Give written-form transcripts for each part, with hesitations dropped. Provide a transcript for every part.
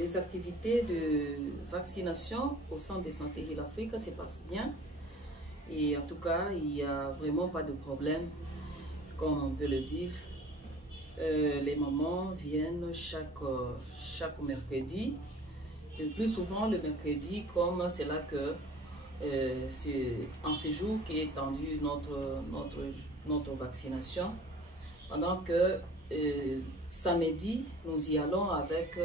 les activités de vaccination au centre de santé Heal Africa se passent bien. Et en tout cas, il n'y a vraiment pas de problème, comme on peut le dire. Les mamans viennent chaque mercredi. Le plus souvent le mercredi, comme c'est là que c'est en ce jour qu'est étendue notre vaccination. Pendant que samedi, nous y allons avec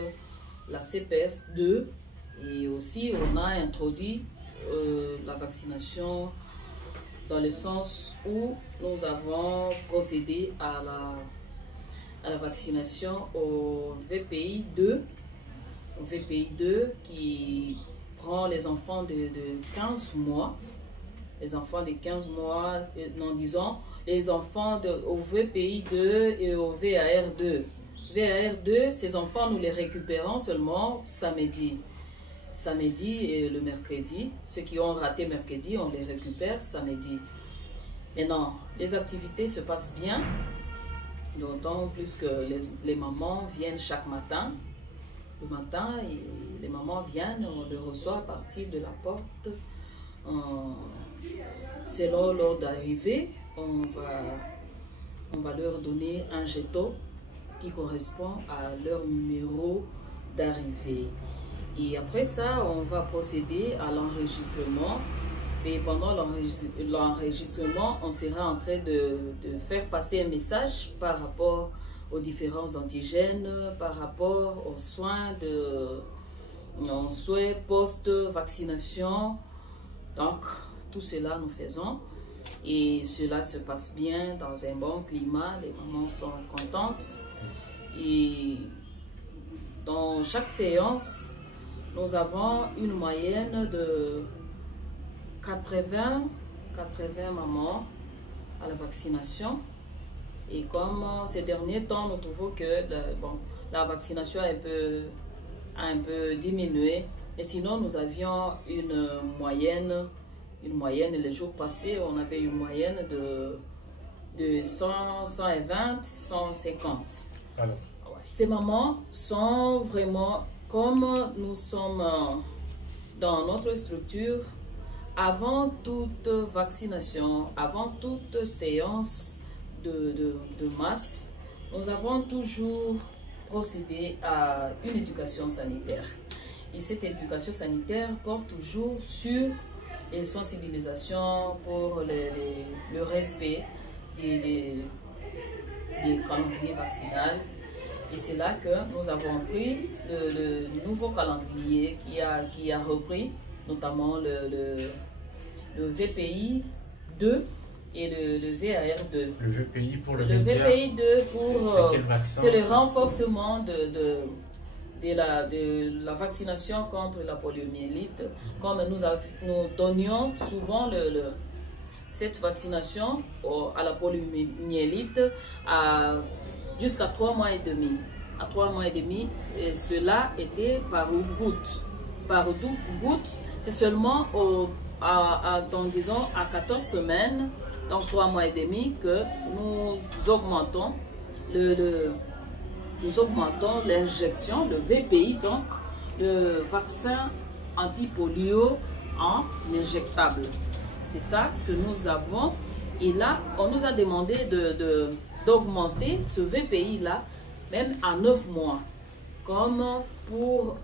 la CPS 2 et aussi on a introduit la vaccination dans le sens où nous avons procédé à la vaccination au VPI 2, qui prend les enfants de 15 mois, les enfants de 15 mois, non disons, les enfants au VPI 2 et au VAR 2. VAR 2, ces enfants, nous les récupérons seulement samedi. Samedi et le mercredi. Ceux qui ont raté mercredi, on les récupère samedi. Maintenant, les activités se passent bien, d'autant plus que les mamans viennent chaque matin. Le matin, les mamans viennent, on les reçoit à partir de la porte. Selon l'ordre d'arrivée, on va leur donner un jeton qui correspond à leur numéro d'arrivée. Et après ça, on va procéder à l'enregistrement. Et pendant l'enregistrement, on sera en train de faire passer un message par rapport aux différents antigènes, par rapport aux soins post-vaccination. Donc, tout cela nous faisons. Et cela se passe bien dans un bon climat. Les mamans sont contentes. Et dans chaque séance, nous avons une moyenne de 80 mamans à la vaccination. Et comme ces derniers temps, nous trouvons que la vaccination a un peu diminué. Mais sinon, nous avions une moyenne, les jours passés, on avait une moyenne de 100, 120, 150. Alors. Ces mamans sont vraiment, comme nous sommes dans notre structure, avant toute vaccination, avant toute séance de masse, nous avons toujours procédé à une éducation sanitaire. Et cette éducation sanitaire porte toujours sur les sensibilisations pour le respect des calendriers vaccinaux. Et c'est là que nous avons pris le nouveau calendrier qui a repris notamment le VPI 2 et le VAR 2. Le VPI pour le VPI 2 c'est le renforcement de la vaccination contre la poliomyélite. Comme nous donnions souvent cette vaccination à la poliomyélite jusqu'à 3 mois et demi. À 3 mois et demi, et cela était par goutte. Par goutte, c'est seulement disons, à 14 semaines, donc 3 mois et demi, que nous augmentons l'injection, le VPI, donc le vaccin anti-polio en injectable. C'est ça que nous avons. Et là, on nous a demandé d'augmenter ce VPI-là, même à 9 mois, comme pour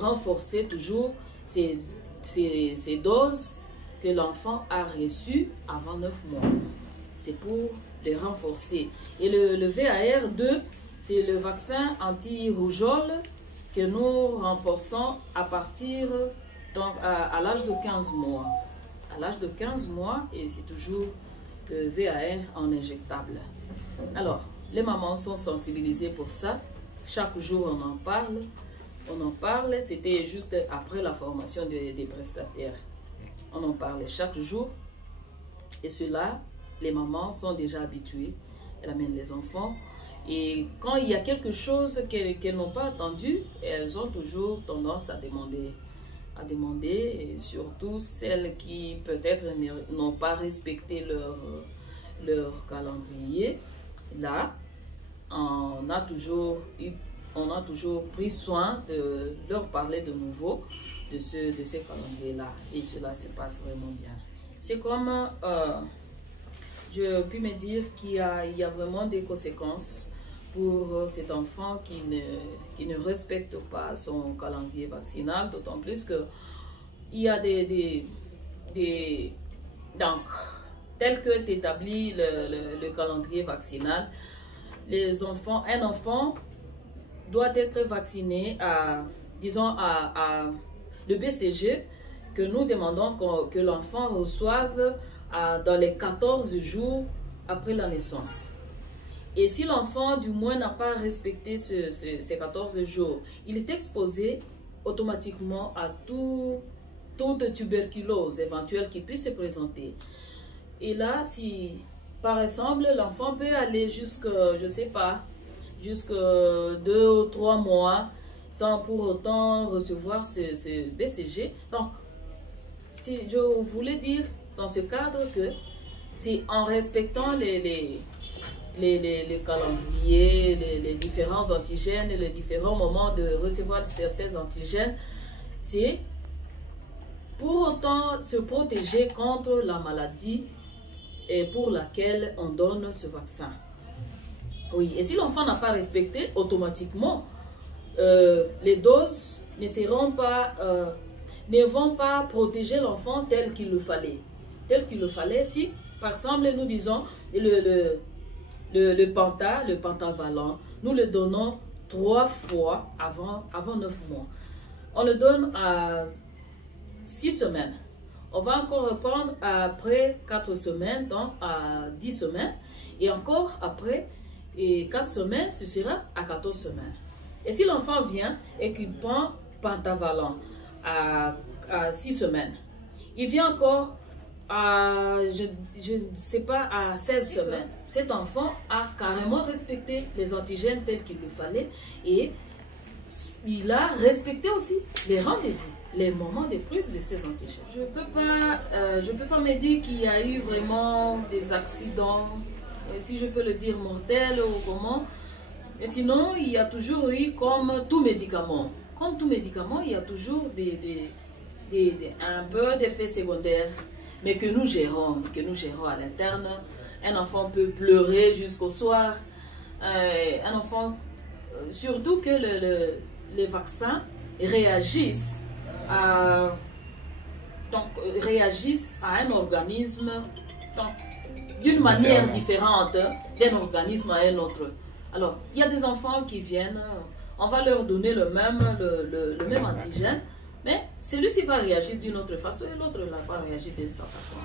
renforcer toujours ces doses que l'enfant a reçues avant 9 mois. C'est pour les renforcer. Et le VAR 2, c'est le vaccin anti-rougeole que nous renforçons à partir, donc à l'âge de 15 mois. À l'âge de 15 mois, et c'est toujours le VAR en injectable. Alors, les mamans sont sensibilisées pour ça. Chaque jour, on en parle. On en parle. C'était juste après la formation des prestataires. On en parle chaque jour. Et cela, les mamans sont déjà habituées. Elles amènent les enfants. Et quand il y a quelque chose qu'elles n'ont pas attendu, elles ont toujours tendance à demander. Et surtout celles qui peut-être n'ont pas respecté leur calendrier. Là, on a toujours eu on a toujours pris soin de leur parler de nouveau de ces calendriers-là. Et cela se passe vraiment bien. C'est comme, je puis me dire qu'il y a vraiment des conséquences pour cet enfant qui ne respecte pas son calendrier vaccinal, d'autant plus que il y a donc, tel que établi le calendrier vaccinal, un enfant doit être vacciné disons, le BCG que nous demandons que l'enfant reçoive dans les 14 jours après la naissance. Et si l'enfant, du moins, n'a pas respecté ces 14 jours, il est exposé automatiquement à toute tuberculose éventuelle qui puisse se présenter. Et là, si, par exemple, l'enfant peut aller jusque, je sais pas, jusque 2 ou 3 mois sans pour autant recevoir ce BCG. Donc, si je voulais dire dans ce cadre que c'est en respectant les calendriers, les différents antigènes, les différents moments de recevoir certains antigènes, c'est pour autant se protéger contre la maladie et pour laquelle on donne ce vaccin. Oui, et si l'enfant n'a pas respecté, automatiquement, les doses ne vont pas protéger l'enfant tel qu'il le fallait. Tel qu'il le fallait si, par exemple, nous disons le pentavalent, nous le donnons 3 fois avant 9 mois. On le donne à 6 semaines. On va encore reprendre après 4 semaines, donc à 10 semaines. Et encore après 4 semaines, ce sera à 14 semaines. Et si l'enfant vient et qu'il prend pentavalent à 6 semaines, il vient encore je ne sais pas, à 16 semaines. Cet enfant a carrément respecté les antigènes tels qu'il le fallait et il a respecté aussi les rendez-vous, les moments de prise de ces antigènes. Je peux pas me dire qu'il y a eu vraiment des accidents, si je peux le dire, mortels ou comment. Mais sinon, il y a toujours eu, comme tout médicament. Comme tout médicament, il y a toujours un peu d'effets secondaires, mais que nous gérons à l'interne. Un enfant peut pleurer jusqu'au soir. Un enfant, surtout que les vaccins réagissent à un organisme d'une manière différente d'un organisme à un autre. Alors, il y a des enfants qui viennent, on va leur donner le même antigène, mais celui-ci va réagir d'une autre façon et l'autre va réagir de sa façon.